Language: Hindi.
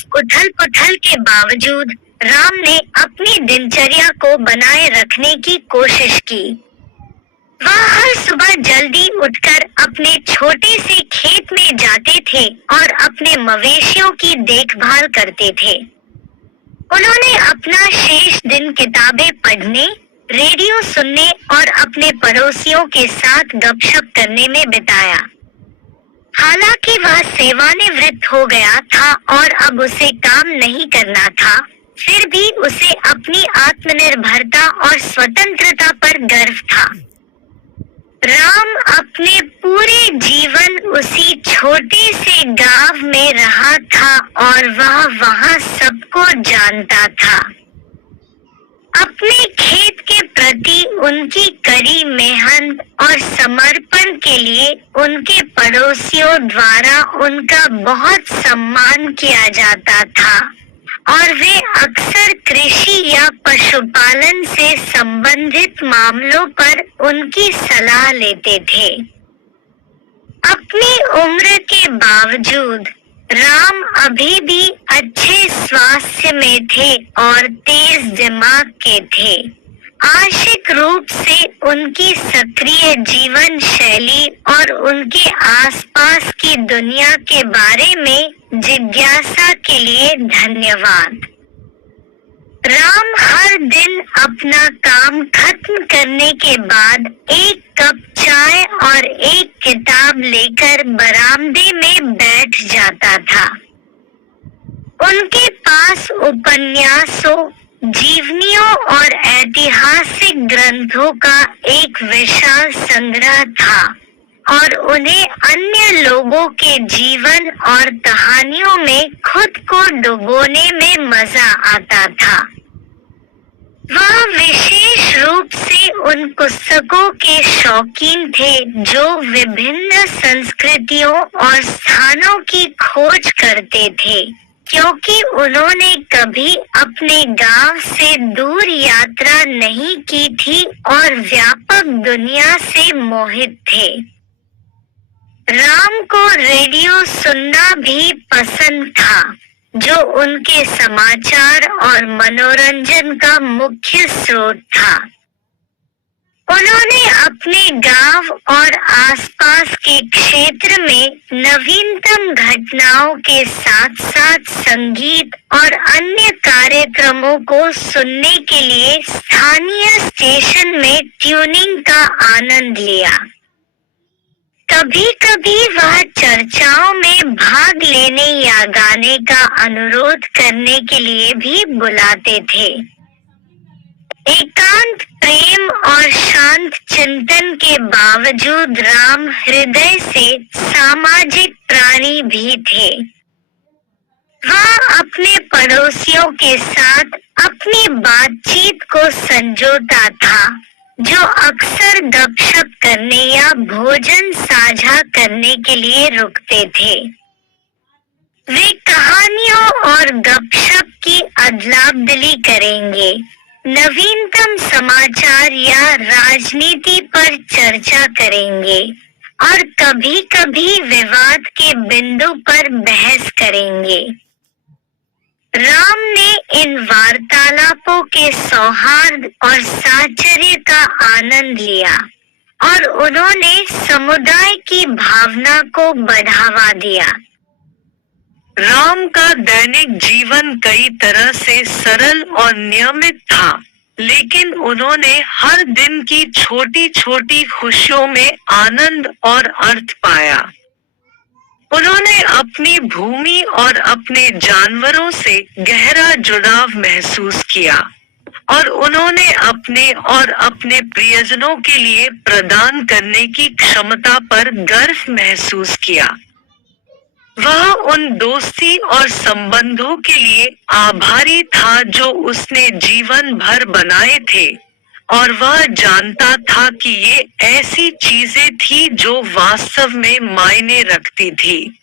इस उथल पुथल के बावजूद राम ने अपनी दिनचर्या को बनाए रखने की कोशिश की। वह हर सुबह जल्दी उठकर अपने छोटे से खेत में जाते थे और अपने मवेशियों की देखभाल करते थे। उन्होंने अपना शेष दिन किताबें पढ़ने, रेडियो सुनने और अपने पड़ोसियों के साथ गपशप करने में बिताया। हालांकि वह सेवानिवृत्त हो गया था और अब उसे काम नहीं करना था, फिर भी उसे अपनी आत्मनिर्भरता और स्वतंत्रता पर गर्व था। राम अपने पूरे जीवन उसी छोटे से गांव में रहा था और वह वहां सबको जानता था। अपने खेत के प्रति उनकी कड़ी मेहनत और समर्पण के लिए उनके पड़ोसियों द्वारा उनका बहुत सम्मान किया जाता था और वे अक्सर कृषि या पशुपालन से संबंधित मामलों पर उनकी सलाह लेते थे। अपनी उम्र के बावजूद राम अभी भी अच्छे स्वास्थ्य में थे और तेज दिमाग के थे। आंशिक रूप से उनकी सक्रिय जीवन शैली और उनके आसपास की दुनिया के बारे में जिज्ञासा के लिए धन्यवाद। राम हर दिन अपना काम खत्म करने के बाद एक कप चाय और एक किताब लेकर बरामदे में बैठ जाता था। उनके पास उपन्यासों, जीवनियों और ऐतिहासिक ग्रंथों का एक विशाल संग्रह था और उन्हें अन्य लोगों के जीवन और कहानियों में खुद को डुबोने में मजा आता था। वह विशेष रूप से उन पुस्तकों के शौकीन थे जो विभिन्न संस्कृतियों और स्थानों की खोज करते थे, क्योंकि उन्होंने कभी अपने गांव से दूर यात्रा नहीं की थी और व्यापक दुनिया से मोहित थे। राम को रेडियो सुनना भी पसंद था, जो उनके समाचार और मनोरंजन का मुख्य स्रोत था। उन्होंने अपने गांव और आसपास के क्षेत्र में नवीनतम घटनाओं के साथ साथ संगीत और अन्य कार्यक्रमों को सुनने के लिए स्थानीय स्टेशन में ट्यूनिंग का आनंद लिया। कभी कभी वह चर्चाओं में भाग लेने या गाने का अनुरोध करने के लिए भी बुलाते थे। एकांत प्रेम और शांत चिंतन के बावजूद राम हृदय से सामाजिक प्राणी भी थे। वह अपने पड़ोसियों के साथ अपनी बातचीत को संजोता था, जो अक्सर गपशप करने या भोजन साझा करने के लिए रुकते थे। वे कहानियों और गपशप की अदला-बदली करेंगे, नवीनतम समाचार या राजनीति पर चर्चा करेंगे और कभी-कभी विवाद के बिंदु पर बहस करेंगे। राम ने इन वार्तालापों के सौहार्द और साहचर्य का आनंद लिया और उन्होंने समुदाय की भावना को बढ़ावा दिया। राम का दैनिक जीवन कई तरह से सरल और नियमित था, लेकिन उन्होंने हर दिन की छोटी छोटी खुशियों में आनंद और अर्थ पाया। उन्होंने अपनी भूमि और अपने जानवरों से गहरा जुड़ाव महसूस किया और उन्होंने अपने और अपने प्रियजनों के लिए प्रदान करने की क्षमता पर गर्व महसूस किया। वह उन दोस्ती और संबंधों के लिए आभारी था जो उसने जीवन भर बनाए थे और वह जानता था कि ये ऐसी चीजें थी जो वास्तव में मायने रखती थी।